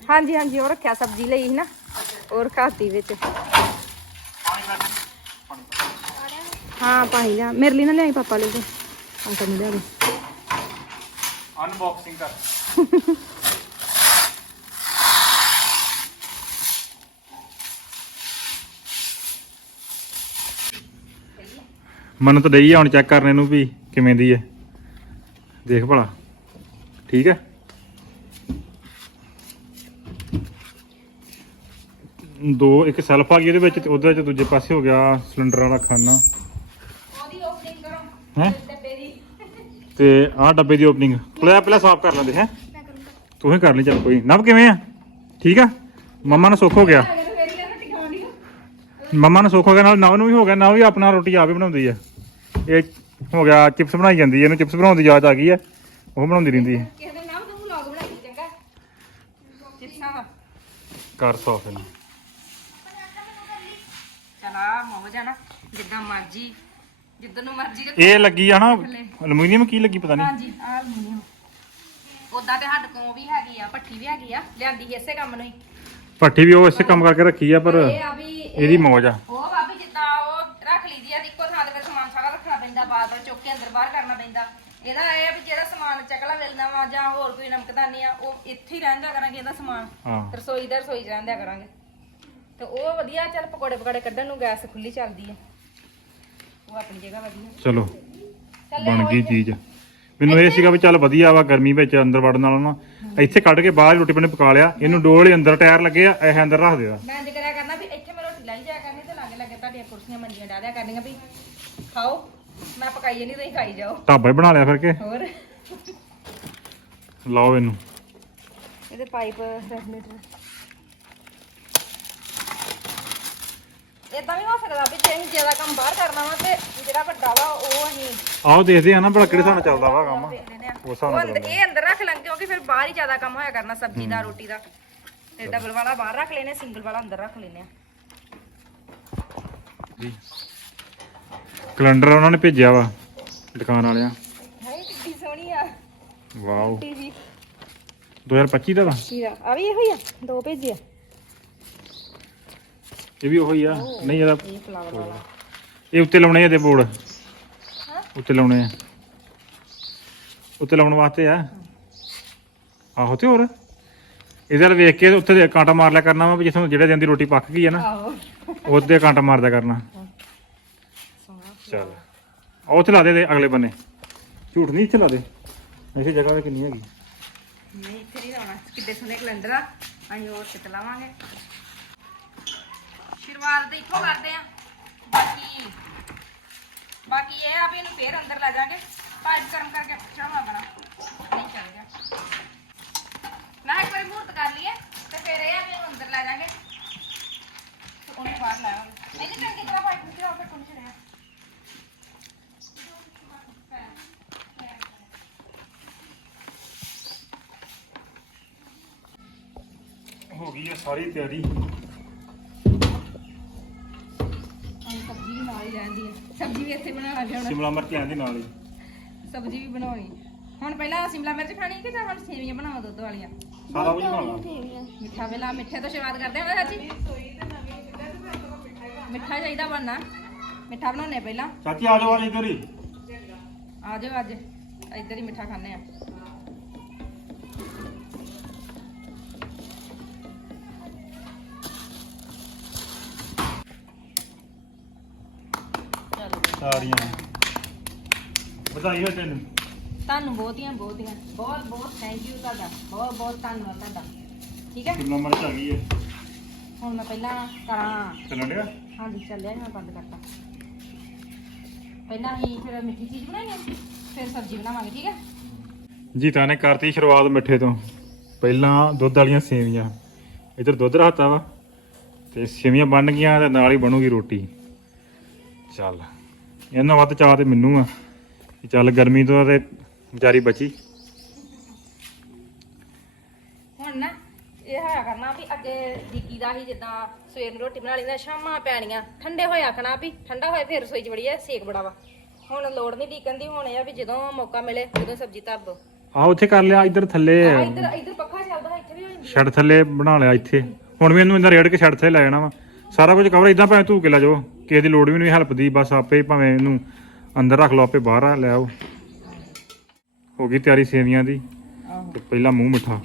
ਹਾਂਜੀ। ਹਾਂਜੀ ਉਹ ਰੱਖਿਆ ਸਬਜ਼ੀ ਲਈ ਸੀ ਨਾ। ਹੋਰ ਖਾਤੀ ਵਿੱਚ। ਪਾਣੀ ਲੈ ਪਾਣੀ ਹਾਂ ਪਾਈ ਲਿਆ। ਮੇਰੇ ਲਈ ਨਾ ਲਿਆਈ ਪਾਪਾ ਲਈ ਤੇ। ਅੰਕਲ ਨੂੰ ਲਿਆ ਦੇ। ਅਨਬਾਕਸਿੰਗ ਕਰ। ਮਨ ਤਾਂ ਡਈ ਆ ਹੁਣ ਚੈੱਕ ਕਰਨੇ ਨੂੰ ਵੀ ਕਿਵੇਂ ਦੀ ਹੈ ਦੇਖ ਭਲਾ। ਠੀਕ ਹੈ ਦੋ ਇੱਕ ਸੈਲਫ ਆ ਗਈ ਉਹਦੇ ਵਿੱਚ ਤੇ ਉਹਦੇ ਵਿੱਚ ਦੂਜੇ ਪਾਸੇ ਹੋ ਗਿਆ ਸਿਲੰਡਰ ਵਾਲਾ ਖਾਨਾ। ਹੈ? ਡੱਬੇ ਦੀ ਤੇ ਆਹ ਡੱਬੇ ਦੀ ਓਪਨਿੰਗ ਪਹਿਲਾਂ ਪਹਿਲਾਂ ਸਾਫ਼ ਕਰ ਲੈਂਦੇ, ਹੈ? ਤੂੰ ਹੀ ਕਰ ਲਈ, ਚੱਲ ਕੋਈ ਨਵ ਕਿਵੇਂ ਆ? ਠੀਕ ਆ? ਮੰਮਾ ਨੂੰ ਸੁੱਖ ਹੋ ਗਿਆ? ਮੇਰੀ ਲਈ ਰੋਟੀ ਖਾਣੀ ਮੰਮਾ ਨੂੰ ਸੁੱਖ ਹੋ ਗਿਆ, ਨਾਲ ਨਵ ਨੂੰ ਵੀ ਹੋ ਗਿਆ। ਨਵ ਵੀ ਆਪਣਾ ਰੋਟੀ ਆਪ ਹੀ ਬਣਾਉਂਦੀ ਆ। ਇਹ ਹੋ ਗਿਆ, ਚਿਪਸ ਬਣਾਈ ਜਾਂਦੀ ਹੈ ਇਹਨੂੰ ਚਿਪਸ ਬਣਾਉਣ ਦੀ ਯਾਦ ਆ ਗਈ ਹੈ ਉਹ ਬਣਾਉਂਦੀ ਰਹਿੰਦੀ ਹੈ ਕਿਸੇ ਦੇ ਨਾਮ ਤੋਂ ਵਲੌਗ ਬਣਾਈ ਚੰਗਾ ਚਿਪਸਾਂ ਦਾ ਕਰ ਸਾਫ਼ ਇਹਨੂੰ। ਚਲਾ ਮੌਜ ਆ ਨਾ ਜਿੱਦਾਂ ਮਰਜ਼ੀ। ਨੂੰ ਮਰਜ਼ੀ ਇਹ ਲੱਗੀ ਆ ਨਾ ਅਲਮੂਨੀਅਮ ਕੀ ਲੱਗੀ ਪਤਾ ਨਹੀਂ। ਹਾਂਜੀ ਆਹ ਅਲਮੂਨੀਅਮ। ਉਦਾਂ ਤੇ ਸਾਡੇ ਕੋਲ ਵੀ ਹੈਗੀ ਆ ਭੱਠੀ ਵੀ ਹੈਗੀ ਆ ਲਿਆਂਦੀ ਸੀ ਇਸੇ ਕੰਮ ਨੂੰ ਹੀ। ਭੱਠੀ ਵੀ ਉਹ ਇਸੇ ਕੰਮ ਕਰਕੇ ਰੱਖੀ ਆ ਪਰ ਇਹ ਆ ਵੀ ਇਹ- ਇਹਦੀ ਮੌਜ ਆ। ਉਹ ਭਾਬੀ ਜਿੱਦਾਂ ਉਹ ਰੱਖ ਲਈਦੀ ਆ ਤੇ ਇੱਕੋ ਥਾਂ ਤੇ ਫਿਰ ਸਮਾਨ ਸਾਰਾ ਰੱਖਣਾ ਪੈਂਦਾ ਬਾਰ ਬਾਰ ਚੁੱਕ ਕੇ ਅੰਦਰ ਬਾਹਰ ਕਰਨਾ ਪੈਂਦਾ। ਇਹਦਾ ਇਹ ਆ ਵੀ ਜਿਹੜਾ ਸਮਾਨ ਚੱਕਲਾ ਮਿਲਦਾ ਵਾ ਜਾਂ ਹੋਰ ਕੋਈ ਨਮਕਦਾਨੀ ਆ ਉਹ ਇੱਥੇ ਹੀ ਰਹਿੰਦਾ ਕਰਾਂਗੇ ਇਹਦਾ ਸਮਾਨ। ਹਾਂ। ਰਸੋਈ ਦਾ ਰਸੋਈ 'ਚ ਕਰਾਂਗੇ। ਤੇ ਉਹ ਵਧੀਆ ਚੱਲ ਪਕੌੜੇ ਪਕੌੜੇ ਕੱਢਣ ਨੂੰ ਗੈਸ ਖੁੱਲੀ ਚੱਲਦੀ ਹੈ ਉਹ ਆਪਣੀ ਜਗ੍ਹਾ ਵਧੀਆ ਚਲੋ ਬਣ ਗਈ ਚੀਜ਼। ਮੈਨੂੰ ਇਹ ਸੀਗਾ ਵੀ ਚੱਲ ਵਧੀਆ ਵਾ ਗਰਮੀ ਵਿੱਚ ਅੰਦਰ ਵੜਨ ਨਾਲੋਂ ਨਾ। ਇੱਥੇ ਕੱਢ ਕੇ ਬਾਹਰ ਰੋਟੀ ਪਾਣੀ ਪਕਾ ਲਿਆ। ਇਹਨੂੰ ਡੋਲੇ ਅੰਦਰ ਟਾਇਰ ਲੱਗੇ ਆ ਇਹ ਅੰਦਰ ਰੱਖ ਦਿਆ ਮੈਂ ਜ਼ਿਕਰਿਆ ਕਰਨਾ ਵੀ ਇੱਥੇ ਮੈਂ ਰੋਟੀ ਲਾਈ ਜਾਇਆ ਕਰਨੀ ਤੇ ਲਾਗੇ ਲਾਗੇ ਤੁਹਾਡੀਆਂ ਕੁਰਸੀਆਂ ਮੰਜੀਆਂ ਡਾਲਿਆ ਕਰਨੀਆਂ ਵੀ ਖਾਓ ਮੈਂ ਪਕਾਈ ਨਹੀਂ ਤੁਸੀਂ ਖਾਈ ਜਾਓ। ਢਾਬਾ ਹੀ ਬਣਾ ਲਿਆ ਫਿਰ ਕੇ। ਹੋਰ? ਲਾਓ ਇਹਨੂੰ। ਇਹਦੇ ਪਾਈਪ ਰੈਗੂਲੇਟਰ ਇਦਾਂ ਵੀ ਹੋ ਸਕਦਾ ਵੀ ਜੇ ਅਸੀਂ ਜ਼ਿਆਦਾ ਕੰਮ ਬਾਹਰ ਕਰਨਾ ਵਾ ਤੇ ਜਿਹੜਾ ਵੱਡਾ ਵਾ ਉਹ ਅਸੀਂ ਆਓ ਦੇਖਦੇ ਆ ਨਾ ਭਲਾ ਕਿਹੜੇ ਨਾਲ ਚੱਲਦਾ ਵਾ ਕੰਮ। ਦੇਖ ਲੈਂਦੇ ਆ। ਉਸ ਹਿਸਾਬ ਉਹ ਨਾਲ ਇਹ ਅੰਦਰ ਰੱਖ ਲਾਂਗੇ ਕਿਉਂਕਿ ਫਿਰ ਬਾਹਰ ਹੀ ਜ਼ਿਆਦਾ ਕੰਮ ਹੋਇਆ ਕਰਨਾ ਸਬਜ਼ੀ ਦਾ ਰੋਟੀ ਦਾ। ਤੇ ਡਬਲ ਵਾਲਾ ਬਾਹਰ ਰੱਖ ਲੈਨੇ ਸਿੰਗਲ ਵਾਲਾ ਅੰਦਰ ਰੱਖ ਲੈਨੇ ਆ। ਜੀ। ਕੈਲੰਡਰ ਉਹਨਾਂ ਨੇ ਭੇਜਿਆ ਵਾ ਦੁਕਾਨ ਵਾਲਿਆਂ। ਹਾਏ ਕਿੱਡੀ ਸੋਹਣੀ ਆ। ਵਾਓ। ਟੀਵੀ 2025 ਦਾ ਵਾ। ਆ ਵੀ ਇਹੋ ਹੀ ਆ ਦੋ ਭੇਜੇ ਆ। ਇਹ ਵੀ ਉਹੀ ਆ। ਨਹੀਂ ਇਹਦਾ ਇਹ ਫਲਾਵਰ ਵਾਲਾ। ਇਹ ਉੱਤੇ ਲਾਉਣੇ ਆ ਇਹਦੇ ਬੋਰਡ। ਉੱਤੇ ਲਾਉਣੇ ਆ। ਉੱਤੇ ਲਾਉਣ ਵਾਸਤੇ ਆ। ਆਹੋ ਤੇ ਹੋਰ। ਇਹਦੇ ਵੇਖ ਕੇ ਉੱਥੇ ਦੇ ਕਾਂਟਾ ਮਾਰ ਲਿਆ ਕਰਨਾ ਵਾ ਵੀ ਜਿੱਥੋਂ ਜਿਹੜੇ ਦਿਨ ਦੀ ਰੋਟੀ ਪੱਕ ਗਈ ਹੈ ਨਾ ਆਹੋ। ਉਹਦੇ ਕਾਂਟਾ ਮਾਰਦਾ ਕਰਨਾ। ਚੱਲ। ਉਹ ਉੱਥੇ ਲਾ ਦੇ ਦੇ ਅਗਲੇ ਬੰਨੇ। ਝੂਠ ਨਹੀਂ ਇੱਥੇ ਲਾ ਦੇ। ਐਸੀ ਜਗ੍ਹਾ ਤੇ ਕਿੰਨੀ ਹੈਗੀ। ਨਹੀਂ ਇੱਥੇ ਨਹੀਂ ਲਾਉਣਾ। ਕਿੱਡੇ ਸੋਹਣੇ ਕੈਲੰਡਰ ਆ ਅਸੀਂ ਹੋਰ ਕਿਤੇ ਲਾਵਾਂਗੇ? ਸ਼ੁਰੂਆਤ ਤੇ ਇੱਥੋਂ ਕਰਦੇ ਆ। ਬਾਕੀ ਬਾਕੀ ਇਹ ਆ ਵੀ ਇਹਨੂੰ ਫੇਰ ਅੰਦਰ ਲੈ ਜਾਾਂਗੇ। ਪਾਈਪ ਗਰਮ ਕਰਕੇ ਚੜਾਉਣਾ ਪੈਣਾ ਨਹੀਂ ਚੱਲ ਗਿਆ। ਨਾ ਇੱਕ ਵਾਰੀ ਮੂਰਤ ਕਰ ਲਈਏ ਤੇ ਫਿਰ ਇਹ ਆ ਵੀ ਇਹਨੂੰ ਅੰਦਰ ਲੈ ਜਾਾਂਗੇ। ਉਹਨੂੰ ਬਾਹਰ ਲਾਵਾਂਗੇ ਨਹੀਂ ਨਹੀਂ, ਚੰਗੀ ਤਰ੍ਹਾਂ ਪਾਈਪ ਨੂੰ ਚੜਾਓ ਫਿਰ ਕੋਣ ਚੜਿਆ ਹੋ ਗਈ ਹੈ ਸਾਰੀ ਤਿਆਰੀ। ਇੱਥੇ ਬਣਾਉਣਾ ਪਿਆ ਹੁਣ ਸ਼ਿਮਲਾ ਮਿਰਚ ਆਂਦੀ ਨਾਲ ਹੀ। ਸਬਜ਼ੀ ਵੀ ਬਣਾਉਣੀ। ਹੁਣ ਪਹਿਲਾਂ ਸ਼ਿਮਲਾ ਮਿਰਚ ਖਾਣੀ ਕਿ ਜਾਂ ਹੁਣ ਸੇਵੀਆਂ ਬਣਾਵਾਂ ਦੁੱਧ ਵਾਲੀਆਂ? ਸਾਰਾ ਕੁਝ ਬਣਾਉਣਾ ਮਿੱਠਾ ਪਹਿਲਾਂ ਮਿੱਠੇ ਤੋਂ ਸ਼ੁਰੂਆਤ ਕਰਦੇ ਹਾਂ ਨਾ ਚਾਚੀ ਮਿੱਠਾ ਚਾਹੀਦਾ ਬਣਨਾ। ਮਿੱਠਾ ਬਣਾਉਣੇ ਪਹਿਲਾਂ। ਚਾਚੀ ਆ ਜਾਓ ਆ ਇਧਰ ਹੀ। ਆ ਜਾਓ ਅੱਜ। ਇੱਧਰ ਹੀ ਮਿੱਠਾ ਖਾਣੇ ਆ। ਸਾਰੀਆਂ। ਵਧਾਈ ਹੋ ਤੈਨੂੰ। ਤੁਹਾਨੂੰ ਬਹੁਤੀਆਂ ਬਹੁਤੀਆਂ। ਬਹੁਤ ਬਹੁਤ ਥੈਂਕ ਯੂ ਤੁਹਾਡਾ। ਬਹੁਤ ਬਹੁਤ ਧੰਨਵਾਦ ਤੁਹਾਡਾ। ਠੀਕ ਹੈ? ਸ਼ਿਮਲਾ ਮਿਰਚ ਆ ਗਈ ਹੈ ਹੁਣ ਮੈਂ ਪਹਿਲਾਂ ਕਰਾਂ। ਚੱਲਣ ਡਿਆ? ਹਾਂਜੀ ਚੱਲਿਆ ਮੈਂ ਬੰਦ ਕਰਤਾ। ਪਹਿਲਾਂ ਹੀ ਫਿਰ ਮਿੱਠੀ ਚੀਜ਼ ਬਣਾਈਏ ਫਿਰ ਸਬਜ਼ੀ ਬਣਾਵਾਂਗੇ ਠੀਕ ਹੈ? ਜੀਤਾ ਨੇ ਕਰਤੀ ਸ਼ੁਰੂਆਤ ਮਿੱਠੇ ਤੋਂ। ਪਹਿਲਾਂ ਦੁੱਧ ਵਾਲੀਆਂ ਸੇਵੀਆਂ। ਇੱਧਰ ਦੁੱਧ ਰੱਖਤਾ ਵਾ ਤੇ ਸੇਵੀਆਂ ਬਣ ਗਈਆਂ ਤੇ ਨਾਲ ਹੀ ਬਣੂਗੀ ਰੋਟੀ। ਚੱਲ। ਇਹਨਾਂ ਵੱਧ ਚਾਹ ਤੇ ਮੈਨੂੰ ਆ। ਕਿ ਚੱਲ ਗਰਮੀ ਤੋਂ ਤੇ ਵਿਚਾਰੀ ਬਚੀ। ਹੁਣ ਨਾ ਇਹ ਹੋਇਆ ਕਰਨਾ ਵੀ ਅੱਗੇ ਦੀਕੀ ਦਾ ਹੀ ਜਿੱਦਾਂ ਸਵੇਰ ਨੂੰ ਰੋਟੀ ਬਣਾ ਲੈਂਦਾ ਸ਼ਾਮਾਂ ਪੈਣੀਆਂ। ਠੰਡੇ ਹੋਇਆ ਆਖਣਾ ਵੀ ਠੰਡਾ ਹੋਏ ਫਿਰ ਰਸੋਈ ਚ ਵੜੀਏ ਸੇਕ ਬੜਾ ਵਾ ਹੁਣ ਲੋੜ ਨਹੀਂ ਡੀਕਣ ਦੀ ਹੁਣ ਇਹ ਆ ਵੀ ਜਦੋਂ ਮੌਕਾ ਮਿਲੇ ਜਦੋਂ ਸਬਜ਼ੀ ਧਰ ਦੋ। ਆ ਉੱਥੇ ਕਰ ਲਿਆ ਇੱਧਰ ਥੱਲੇ ਆ। ਇੱਧਰ ਇੱਧਰ ਪੱਖਾ ਚੱਲਦਾ ਇੱਥੇ ਵੀ ਹੋ ਜਾਂਦੀ ਛੱਡ ਥੱਲੇ ਬਣਾ ਲਿਆ ਇੱਥੇ। ਹੁਣ ਵੀ ਇਹਨੂੰ ਇੰਦਾ ਰੇੜ ਕੇ ਛੱਡ ਥੱਲੇ ਲੈ ਜਾਣਾ ਵਾ। ਸਾਰਾ ਕੁਝ ਕਵਰ ਇਦਾਂ ਭਾਵੇਂ ਧੂ ਕੇ ਲੈ ਜਾਓ। ਕਿਸੇ ਦੀ ਲੋੜ ਵੀ ਨਹੀਂ ਹੈਲਪ ਦੀ ਬਸ ਆਪੇ ਭਾਵੇਂ ਇਹਨੂੰ ਅੰਦਰ ਰੱਖ ਲਓ ਆਪੇ ਬਾਹਰ ਆ ਲੈ ਆਓ। ਹੋ ਗਈ ਤਿਆਰੀ ਸੇਵੀਆਂ ਦੀ ਤੇ ਪਹਿਲਾਂ ਮੂੰਹ ਮਿੱਠਾ।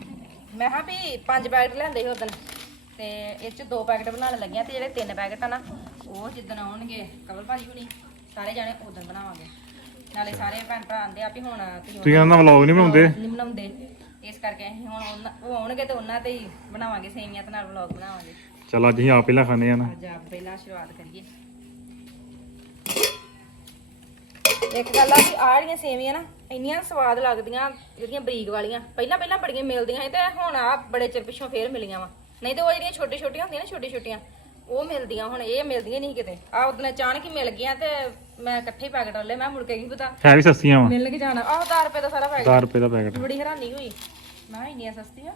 ਮੈਂ ਕਿਹਾ ਵੀ ਪੰਜ ਪੈਕਟ ਲੈਂਦੇ ਸੀ ਉਦੋਂ ਤੇ ਇਹ ਚ ਦੋ ਪੈਕਟ ਬਣਾਉਣ ਲੱਗੀਆਂ ਤੇ ਜਿਹੜੇ ਤਿੰਨ ਪੈਕਟ ਆ ਨਾ ਉਹ ਜਿੱਦਣ ਆਉਣਗੇ ਕਵਲ ਭਾਜੀ ਹੁਣੀ ਸਾਰੇ ਜਾਣੇ ਉਦੋਂ ਬਣਾਵਾਂਗੇ। ਨਾਲੇ ਸਾਰੇ ਭੈਣ ਭਰਾ ਆਂਦੇ ਆ ਵੀ ਹੁਣ ਤੁਸੀਂ ਦਾ ਵਲੌਗ ਨਹੀਂ ਬਣਾਉਂਦੇ? ਨਹੀਂ ਬਣਾਉਂਦੇ। ਇਸ ਕਰਕੇ ਅਸੀਂ ਹੁਣ ਉਹਨਾਂ- ਉਹ ਆਉਣਗੇ ਤੇ ਉਹਨਾਂ ਤੇ ਹੀ ਬਣਾਵਾਂਗੇ ਸੇਵੀਆਂ ਤੇ ਨਾਲ ਵਲੌਗ ਬਣਾਵਾਂਗੇ। ਚਲ ਅੱਜ ਅਸੀਂ ਆਪ ਪਹਿਲਾਂ ਖਾਣੇ ਆ ਨਾ। ਅੱਜ ਆਪ ਪਹਿਲਾਂ ਸ਼ੁਰੂਆਤ ਕਰੀਏ। ਇੱਕ ਗੱਲ ਆ ਵੀ ਆਹ ਜਿਹੜੀਆਂ ਸੇਵੀਆਂ ਨਾ ਇੰਨੀਆਂ ਸਵਾਦ ਲੱਗਦੀਆਂ ਜਿਹੜੀਆਂ ਬਰੀਕ ਵਾਲੀਆਂ। ਪਹਿਲਾਂ ਪਹਿਲਾਂ ਬੜੀਆਂ ਮਿਲਦੀਆਂ ਸੀ ਤੇ ਹੁਣ ਆ ਬੜੇ ਚਿਰ ਪਿੱਛੋਂ ਫੇਰ ਮਿਲੀਆਂ ਵਾ। ਨਹੀਂ ਤੇ ਉਹ ਜਿਹੜੀਆਂ ਛੋਟੀ ਛੋਟੀਆਂ ਹੁੰਦੀਆਂ ਨਾ ਛੋਟੀ ਛੋਟੀਆਂ ਉਹ ਮਿਲਦੀਆਂ ਹੁਣ ਇਹ ਮਿਲਦੀਆਂ ਨਹੀਂ ਕਿਤੇ। ਆ ਉਦੋਂ ਅਚਾਨਕ ਹੀ ਮਿਲ ਗਈਆਂ ਤੇ ਮੈਂ ਇਕੱਠੇ ਹੀ ਪੈਕਟ ਲੈ ਮੈਂ ਮੁੜ ਕੇ ਕੀ ਪਤਾ ਹੈ ਵੀ ਸਸਤੀਆਂ ਵਾ। ਮਿਲ ਕੇ ਜਾਣਾ। ਆਹ 1000 ਰੁਪਏ ਦਾ ਸਾਰਾ ਪੈਕਟ। 10 ਰੁਪਏ ਦਾ ਪੈਕਟ। ਬੜੀ ਹੈਰਾਨੀ ਹੋਈ। ਮੈਂ ਕਿਹਾ ਇੰਨੀਆਂ ਸਸਤੀਆਂ।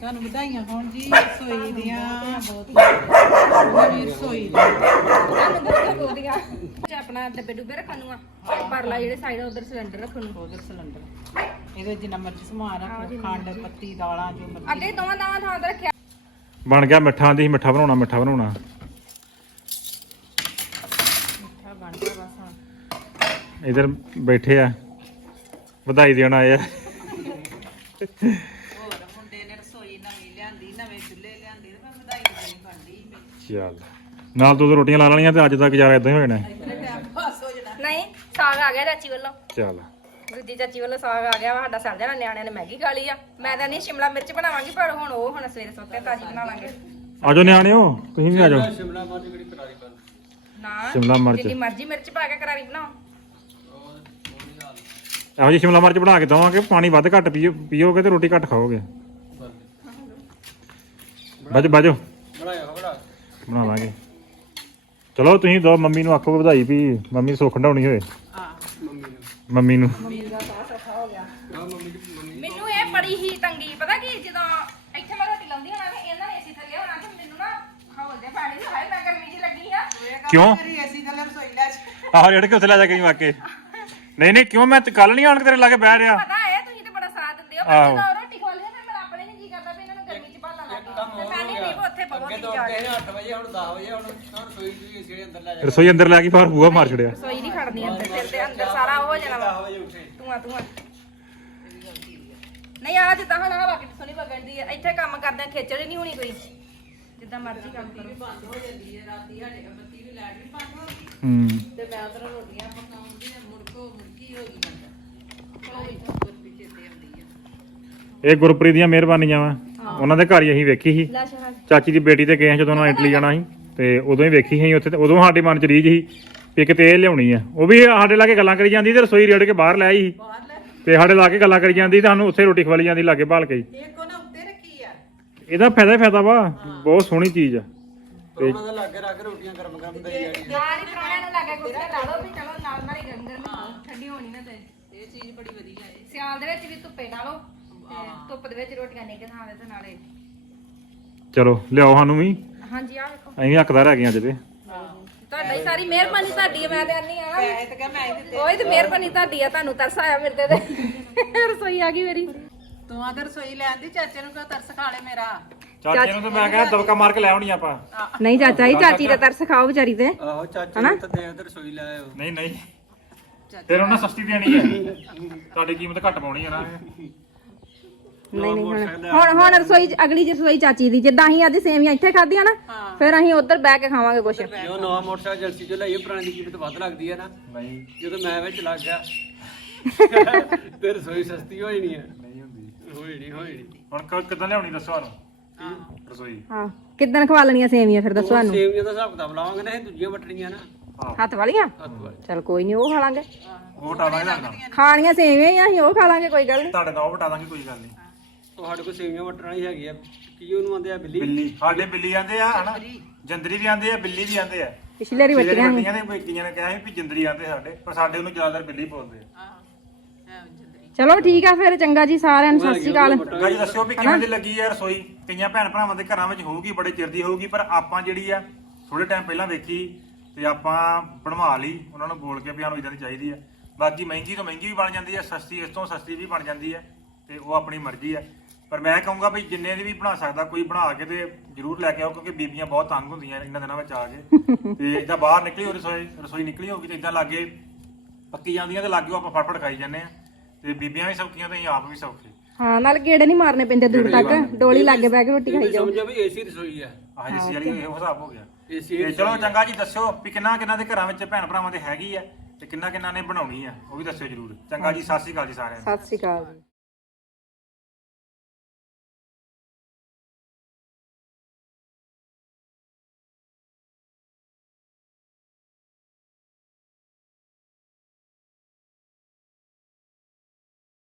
ਤੁਹਾਨੂੰ ਵਧਾਈਆਂ ਹੋਣ ਜੀ ਰਸੋਈ ਦੀਆਂ ਨਵੀਂ ਰਸੋਈ ਦੀਆਂ। ਤੁਹਾਨੂੰ ਬਹੁਤ ਵਧੀਆ। ਤੇ ਆਪਣਾ ਡੱਬੇ ਡੁੱਬੇ ਰੱਖਣ ਨੂੰ ਆ? ਪਰਲਾ ਜਿਹੜੇ ਸਾਈਡ ਉਧਰ ਸਿਲੰਡਰ ਰੱਖਣ ਨੂੰ। ਉਧਰ ਸਿਲੰਡਰ। ਇਹਦੇ ਵਿੱਚ ਜਿੰਨਾ ਮਰਜ਼ੀ ਸਮਾਨ ਰੱਖੋ ਖੰਡ ਪੱਤੀ ਦਾਲਾਂ ਜੋ ਮਰਜ਼ੀ। ਅੱਗੇ ਦੋਵਾਂ ਦਾਵਾਂ ਥਾਂ ਤੇ ਰੱਖਿਆ। ਬਣ ਗਿਆ ਮਿੱਠਾ ਦੀ ਮਿੱਠਾ ਬਣਾਉਣਾ ਮਿੱਠਾ ਬਣਾਉਣਾ। ਮਿੱਠਾ ਬਣ ਗਿਆ ਬਸ ਹੁਣ। ਇਧਰ ਬੈਠੇ ਆ। ਵਧਾਈ ਦੇਣ ਆਏ ਆ ਹੋਰ ਮੁੰਡੇ ਨੇ ਰਸੋਈ ਨਵੀਂ ਲਿਆਂਦੀ ਨਵੇਂ ਚੁੱਲ੍ਹੇ ਲਿਆਂਦੇ ਤੇ ਮੈਂ ਵਧਾਈ ਦੇਣੀ ਬਣਦੀ ਚੱਲ। ਨਾਲ ਦੋ ਦੋ ਰੋਟੀਆਂ ਲਾ ਲੈਣੀਆਂ ਤੇ ਅੱਜ ਦਾ ਗੁਜ਼ਾਰਾ ਇਦਾਂ ਹੀ ਹੋ ਜਾਣਾ। ਹੈ। ਨਹੀਂ ਸਾਗ ਆ ਗਿਆ ਚਾਚੀ ਵੱਲੋਂ। ਚੱਲ। ਦੂਜੀ ਚਾਚੀ ਵੱਲੋਂ ਸਾਗ ਆ ਗਿਆ ਵਾ ਸਾਡਾ ਸਰ ਜਾਣਾ ਨਿਆਣਿਆਂ ਨੇ ਮੈਗੀ ਖਾ ਲਈ ਆ। ਮੈਂ ਤਾਂ ਨਹੀਂ ਸ਼ਿਮਲਾ ਮਿਰਚ ਬਣਾਵਾਂਗੀ ਪਰ ਹੁਣ ਉਹ ਹੁਣ ਸਵੇਰੇ ਸੁੱਤੇ ਤਾਜੀ ਬਣਾ ਲਾਂਗੇ। ਆਜੋ ਨਿਆਣਿਓ ਤੁਸੀਂ ਵੀ ਆਜੋ ਸ਼ਿਮਲਾ ਮਿਰਚ ਕਿਹੜੀ ਕਰਾਰੀ ਕਰ ਨਾ ਸ਼ਿਮਲਾ ਮਿਰਚ। ਜਿੰਨੀ ਮਰਜ਼ੀ ਮਿਰਚ ਪਾ ਕੇ ਕਰਾਰੀ ਬਣਾਓ। ਇਹੋ ਜਿਹੀ ਸ਼ਿਮਲਾ ਮਿਰਚ ਬਣਾ ਕੇ ਦਵਾਂਗੇ ਪਾਣੀ ਵੱਧ ਘੱਟ ਪੀਓ ਪੀਓਗੇ ਤੇ ਰੋਟੀ ਘੱਟ ਖਾਓਗੇ। ਬਾਜੋ ਬਾਜੋ ਬਣਾਇਆ ਬੜਾ ਬਣਾਵਾਂਗੇ। ਚਲੋ ਤੁਸੀਂ ਦੋ ਮੰਮੀ ਨੂੰ ਆਖੋ ਵਧਾਈ ਵੀ ਮੰਮੀ ਸੁੱਖ ਢਾਉਣੀ ਹੋਏ। ਹਾਂ ਮੰਮੀ ਨੂੰ। ਮੰਮੀ ਨੂੰ ਆ ਮੰਮੀ ਦੀ ਮੰਮੀ ਮੈਨੂੰ ਇਹ ਬੜੀ ਹੀ ਤੰਗੀ ਪਤਾ ਕੀ? ਜਦੋਂ ਇੱਥੇ ਮੈਂ ਰੋਟੀ ਲਾਉਂਦੀ ਹੋਣਾ ਤੇ ਇਹਨਾਂ ਨੇ ਏਸੀ ਥੱਲੇ ਹੋਣਾ ਤੇ ਮੈਨੂੰ ਨਾ ਹੌਲਦੇ ਪਾਣੀ ਦੀ ਹਾਏ ਮੈਂ ਗਰਮੀ ਲੱਗੀ ਆ। ਕਿਉਂ? ਐਸੀ ਥੱਲੇ ਰਸੋਈ ਲੈ ਆਹ ਰੇੜ ਕੇ ਉੱਥੇ ਲੈ ਜਾ ਕੇ ਵਾਕੇ। ਨਹੀਂ ਨਹੀਂ ਕਿਉਂ? ਮੈਂ ਕੱਲ ਨਹੀਂ ਆਣ ਕੇ ਤੇਰੇ ਲਾਗੇ ਬਹਿ ਰਿਹਾ। ਪਤਾ ਹੈ ਤੁਸੀਂ ਤੇ ਬੜਾ ਸਾਥ ਦਿੰਦੇ ਹੋ। ਪਰ ਜਦੋਂ ਰੋਟੀ ਖਵਾ ਲਈ ਫਿਰ ਮੇਰਾ ਆਪਣੇ ਨਹੀਂ ਜੀ ਕਰਦਾ ਵੀ ਇਹਨਾਂ ਨੂੰ ਗਰਮੀ 'ਚ ਭਾਲਣਾ ਲੱਗਾ ਤੇ ਮੈਂ ਨਹੀਂ ਨਹੀਂ ਉੱਥੇ ਬਹੁਤ ਅੱਗੇ ਹੀ ਤੋਂ ਜਾ ਗਏ 8 ਵਜੇ ਹੁਣ 10 ਵਜੇ ਹੁਣ ਹੁਣ ਸੋਈ ਦੀ ਜਿਹੜੇ ਅੰਦਰ ਲੈ ਜਾ ਰਸੋਈ ਅੰਦਰ ਲੈ ਕੇ ਬਾਹਰ ਬੂਹਾ ਮਾਰ ਛੜਿਆ ਰਸੋਈ ਨਹੀਂ ਵੜਨੀ ਅੰਦਰ ਸਿਰ ਦੇ ਅੰਦਰ ਸਾਰਾ ਉਹ ਹੋ ਜਾਣਾ ਵਾ। ਧੂਆਂ ਧੂਆਂ। ਨਹੀਂ ਆ ਜਿੱਦਾਂ ਹੁਣ ਹਵਾ ਕਿੱਡੀ ਸੋਹਣੀ ਵਗਣ ਦੀ ਆ ਇੱਥੇ ਕੰਮ ਕਰਦੇ ਖੇਚਲ ਹੀ ਨਹੀਂ ਹੋਣੀ ਕੋਈ। ਜਿੱਦਾਂ ਮਰਜ਼ੀ ਕੰਮ ਕਰੋ। ਬੰਦ ਹੋ ਜਾਂਦੀ ਹੈ ਰਾਤੀ ਸਾਡੇ ਬੱਤੀ ਵੀ ਲਾਈਟ ਵੀ ਬੰਦ ਹੋ ਗਈ। ਹੂੰ। ਤੇ ਮੈਂ ਉਧਰ ਰੋਟੀਆਂ ਪਕਾਉਂਦੀ ਆ ਮੁਰਕੋ ਮੁਰਕੀ ਹੋ ਗਈ ਬੰਦਾ। ਕੋਈ ਪਿੱਛੇ ਤੇ ਆਉਂਦੀ ਆ। ਇਹ ਗੁਰਪ੍ਰੀਤ ਦੀਆਂ ਮਿਹਰਬਾਨੀਆਂ ਵਾ। ਉਹਨਾਂ ਦੇ ਘਰ ਹੀ ਅਸੀਂ ਵੇਖੀ ਸੀ। ਚਾਚੀ ਦੀ ਬੇਟੀ ਤੇ ਗਏ ਸੀ ਜਦੋਂ ਉਹਨਾਂ ਇਟਲੀ ਜਾਣਾ ਸੀ। ਤੇ ਉਦੋਂ ਹੀ ਵੇਖੀ ਸੀ ਉੱਥੇ ਤੇ ਉਦੋਂ ਸਾਡੇ ਮਨ ਚ ਰੀਝ ਸੀ ਵੀ ਕਿਤੇ ਇਹ ਲਿਆਉਣੀ ਆ। ਉਹ ਵੀ ਸਾਡੇ ਲਾਗੇ ਗੱਲਾਂ ਕਰੀ ਜਾਂਦੀ ਤੇ ਰਸੋਈ ਰੇੜ ਕੇ ਬਾਹਰ ਲੈ ਆਈ ਸੀ। ਲੈ ਤੇ ਸਾਡੇ ਲਾਗੇ ਗੱਲਾਂ ਕਰੀ ਜਾਂਦੀ ਤੇ ਸਾਨੂੰ ਉੱਥੇ ਰੋਟੀ ਖਵਾਲੀ ਜਾਂਦੀ ਲਾਗੇ ਭਾਲ ਕੇ। ਇੱਕ ਉਹਨਾਂ ਉੱਤੇ ਰੱਖੀ ਆ। ਇਹਦਾ ਫਾਇਦਾ ਹੀ ਫਾਇਦਾ ਵਾ ਬਹੁਤ ਸੋਹਣੀ ਚੀਜ਼ ਆ। ਉਹਨਾਂ ਦਾ ਲਾਗੇ ਰੱਖ ਕੇ ਰੋਟੀਆਂ ਗਰਮ ਗਰਮ ਦੇਈ ਜਾਣੀ ਨਾਲ ਹੀ ਪ੍ਰਾਹੁਣਿਆਂ ਨੂੰ ਲੱਗਾ ਕੁਝ ਲਾ ਲਓ ਵੀ ਚਲੋ ਨਾਲ ਨਾਲ ਹੀ ਗਰਮ ਗਰਮ ਖਾਓ, ਠੰਡੀ ਹੋਣੀ ਨਾ ਤੇ। ਇਹ ਚੀਜ਼ ਬੜੀ ਵਧੀਆ ਹੈ ਸਿਆਲ ਦੇ ਵਿੱਚ ਵੀ ਧੁੱਪੇ ਨਾਲੋਂ ਤੇ ਧੁੱਪ ਦੇ ਵਿੱਚ ਰੋਟੀਆਂ ਨਿੱਘ ਖਾਣੇ ਤੇ ਨਾਲੇ। ਚਲੋ ਲਿਆਓ ਸਾਨੂੰ ਵੀ। ਹਾਂਜੀ ਆ ਵੇਖੋ। ਅਸੀਂ ਹੱਕਦਾਰ ਹੈਗੇ ਤੁਹਾਡਾ ਹੀ। ਸਾਰੀ ਮਿਹਰਬਾਨੀ ਤੁਹਾਡੀ ਹੈ ਮੈਂ ਤੇ ਆਨੀ ਆ। ਮੈਂ ਤਾਂ ਕਿਹਾ ਮੈਂ ਹੀ ਦਿੱਤੇ। ਉਹੀ ਤੇ ਮਿਹਰਬਾਨੀ ਤੁਹਾਡੀ ਆ ਤੁਹਾਨੂੰ ਤਰਸ ਆਇਆ ਮੇਰੇ ਤੇ ਤੇ। *laughs* ਰਸੋਈ ਆ ਗਈ ਮੇਰੀ। ਤੂੰ ਅਗਰ ਰਸੋਈ ਲੈਣ ਦੀ ਚਾਚੇ ਨੂੰ ਕਿਉਂ ਤਰਸ ਖਾ ਲੈ ਮੇਰਾ? ਚਾਚੇ ਨੂੰ ਤਾਂ ਮੈਂ ਕਿਹਾ ਦਬਕਾ ਮਾਰ ਕੇ ਲੈ ਆਉਣੀ ਆਪਾਂ। ਨਹੀਂ ਚਾਚਾ ਜੀ ਚਾਚੀ ਦਾ ਤਰਸ ਖਾਓ ਵਿਚਾਰੀ ਤੇ। ਆਹੋ ਚਾਚੀ ਨੂੰ ਤਾਂ ਦੇ ਉਧਰ ਸੋਈ ਲੈ ਆਇਓ। ਨਹੀਂ ਨਹੀਂ। ਫਿਰ ਉਹਨਾਂ ਸਸਤੀ ਦੇਣੀ ਹੈ। ਤੁਹਾਡੀ ਕੀਮਤ ਘੱਟ ਪਾਉਣੀ ਹੈ ਨਾ। ਨਹੀਂ ਨਹੀਂ ਹੁਣ ਹੁਣ ਹੁਣ ਰਸੋਈ ਚ- ਅਗਲੀ ਜੀ ਰਸੋਈ ਚਾਚੀ ਦੀ ਜਿੱਦਾਂ ਅਸੀਂ ਅੱਜ ਸੇਵੀਆਂ ਇੱਥੇ ਖਾਧੀਆਂ ਨਾ ਫਿਰ ਅਸੀਂ ਉੱਧਰ ਬਹਿ ਕੇ ਖਾਵਾਂਗੇ ਕੁਛ। ਜੋ ਨਵਾਂ ਮੋਟਰਸਾਈਕਲ ਏਜੰਸੀ ਚੋਂ ਲਈਏ ਪੁਰਾਣੀ ਦੀ ਕੀਮਤ ਵੱਧ ਲੱਗਦੀ ਹੈ ਨਾ। ਨਹੀਂ। ਜਦੋਂ ਮੈਂ ਵਿੱਚ ਲੱਗ ਗਿਆ *laughs* ਤੇ ਰਸੋਈ ਸਸਤੀ ਹੋ ਜਾਣੀ ਹੈ ਨਹੀਂ ਹੁੰਦੀ। ਹੋਈ ਨਹੀਂ ਹੋਈ ਨਹੀਂ। ਹੁਣ ਕ- ਕਿੱਦਾਂ ਲਿਆਉਣੀ ਦੱਸੋ ਸਾਨੂੰ? ਰਸੋਈ। ਹਾਂ ਕਿੱਦਣ ਖਵਾ ਲੈਣੀਆਂ ਸੇਵੀਆਂ ਫਿਰ ਦੱਸੋ ਸਾਨੂੰ। ਸੇਵੀਆਂ ਦਾ ਹਿਸਾਬ ਕਿਤਾਬ ਲਾਵਾਂਗੇ ਨਾ ਇਹ ਦੂਜੀਆਂ ਵਟਣੀਆਂ ਨਾ। ਹਾਂ। ਹੱਥ ਵਾਲੀਆਂ? ਹੱਥ ਵਾਲੀ ਚਲ ਕੋਈ ਨਹੀਂ ਉਹ ਖਾ ਲਾਂਗੇ। ਉਹ ਖਾਣੀਆਂ ਸੇਵੀਆਂ ਹੀ ਆ, ਅਸੀਂ ਉਹ ਖਾ ਲਾਂਗੇ ਕੋਈ ਗੱਲ ਨਹੀਂ। ਤੁਹਾਡੇ ਨਾਲ ਉਹ ਵਟਾ ਦਾਂਗੇ ਕੋਈ ਗੱਲ ਨਹੀਂ। ਉਹ ਸਾਡੇ ਕੋਲ ਸੇਵੀਆਂ ਵਟਣ ਵਾਲੀ ਹੈਗੀ ਆ। ਕੀ ਉਹਨੂੰ ਆਂਦੇ ਆ ਬਿੱਲੀ? ਬਿੱਲੀ। ਸਾਡੇ ਬਿੱਲੀ ਆਂਦੇ ਆ ਹਨਾ? ਜੰਦਰੀ। ਵੀ ਆਂਦੇ ਆ ਬਿੱਲੀ ਵੀ ਆਂਦੇ ਆ। ਪਿਛਲੇ ਵਾਰੀ ਜਿਹੜੇ ਬੱਚੀਆਂ ਵੱਡੀਆਂ ਨੇ। ਕੋਈ ਕਈਆਂ ਨੇ ਕਿਹਾ ਸੀ ਵੀ ਜੰਦਰੀ ਆਂਦੇ ਸਾਡੇ ਪਰ ਸਾਡੇ ਉਹਨੂੰ ਜ਼ਿਆਦਾਤਰ ਬਿੱਲੀ ਬੋਲਦੇ ਆ। ਆਹੋ ਐ ਜੰਦਰੀ। ਚਲੋ ਠੀਕ ਆ ਫਿਰ ਚੰਗਾ ਜੀ ਸਾਰਿਆਂ ਨੂੰ ਸਤਿ ਸ਼੍ਰੀ ਅਕਾਲ। ਗਾਂ ਜੀ ਦੱਸਿਓ ਵੀ ਕਿਵੇਂ ਦੀ ਲੱਗੀ ਆ ਰਸੋਈ? ਕਈਆਂ ਭੈਣ ਭਰਾਵਾਂ ਦੇ ਘਰਾਂ ਵਿੱਚ ਹੋਊਗੀ ਬੜੇ ਚਿਰ ਦੀ ਹੋਊਗੀ ਪਰ ਆਪਾਂ ਜਿਹੜੀ ਆ ਥੋੜੇ ਟਾਈਮ ਪਹਿਲਾਂ ਵੇਖੀ ਤੇ ਆਪਾਂ ਬਣਵਾ ਲਈ ਉਹਨਾਂ ਨੂੰ ਬੋਲ ਕੇ ਵੀ ਸਾਨੂੰ ਇਦਾਂ ਦੀ ਚਾਹੀਦੀ ਆ। ਬਾਕੀ ਮਹਿੰਗੀ ਤੋਂ ਮਹਿੰਗੀ ਵੀ ਬਣ ਜਾਂਦੀ ਆ ਸਸਤੀ ਇਸ ਤੋਂ ਸਸਤੀ ਵੀ ਬਣ ਜਾਂਦੀ ਆ ਤੇ ਉਹ ਆਪਣੀ ਮਰਜ਼ੀ ਆ। ਪਰ ਮੈਂ ਕਹੂੰਗਾ ਵੀ ਜਿੰਨੇ ਦੀ ਵੀ ਬਣਾ ਸਕਦਾ ਕੋਈ ਬਣਾ ਕੇ ਤੇ ਜ਼ਰੂਰ ਲੈ ਕੇ ਆਓ ਕਿਉਂਕਿ ਬੀਬੀਆਂ ਬਹੁਤ ਤੰਗ ਹੁੰਦੀਆਂ ਇਹਨਾਂ ਦਿਨਾਂ ਵਿੱਚ ਆ ਕੇ। *laughs* ਤੇ ਇਦਾਂ ਬਾਹਰ ਨਿਕਲੀ ਹੋ ਰਸੋਈ ਰਸੋਈ ਨਿਕਲੀ ਹੋਊਗੀ ਤੇ ਇਦਾਂ ਲਾਗੇ ਪੱਕੀ ਜਾਂਦੀਆਂ ਤੇ ਲਾਗੇ ਆਪਾਂ ਫਟਫਟ ਖਾਈ ਜਾਂਦੇ ਆ। ਤੇ ਬੀਬੀਆਂ ਵੀ ਸੌਖੀਆਂ ਤੇ ਅਸੀਂ ਆਪ ਵੀ ਸੌਖੇ। ਹਾਂ ਨਾਲ ਗੇੜੇ ਨਹੀਂ ਮਾਰਨੇ ਪੈਂਦੇ ਦੂਰ ਤੱਕ ਡੋਲੀ ਲਾਗੇ ਬਹਿ ਕੇ ਰੋਟੀ ਖਾਈ ਜਾਓ। ਸਮਝੋ ਵੀ ਏਸੀ ਰਸੋਈ ਆ। ਆਹ ਏਸੀ ਵਾਲੀ ਇਹੋ ਹਿਸਾਬ ਹੋ ਗਿਆ। ਏਸੀ ਤੇ ਚਲੋ ਚੰਗਾ ਜੀ ਦੱਸਿਓ ਵੀ ਕਿੰਨਾ ਕਿੰਨਾ ਦੇ ਘਰਾਂ ਵਿੱਚ ਭੈਣ ਭਰਾਵਾਂ ਦੇ ਹੈਗੀ ਆ ਤੇ ਕਿੰਨਾ ਕਿੰਨਾ ਨੇ ਬਣਾਉਣੀ ਆ ਉਹ ਵੀ ਦੱਸਿਓ ਜਰੂਰ। ਚੰਗਾ ਜੀ ਸਤਿ ਸ਼੍ਰੀ ਅਕਾਲ ਜੀ ਸਾਰਿਆਂ ਨੂੰ। ਸਤਿ ਸ਼੍ਰੀ ਅਕਾਲ ਜੀ।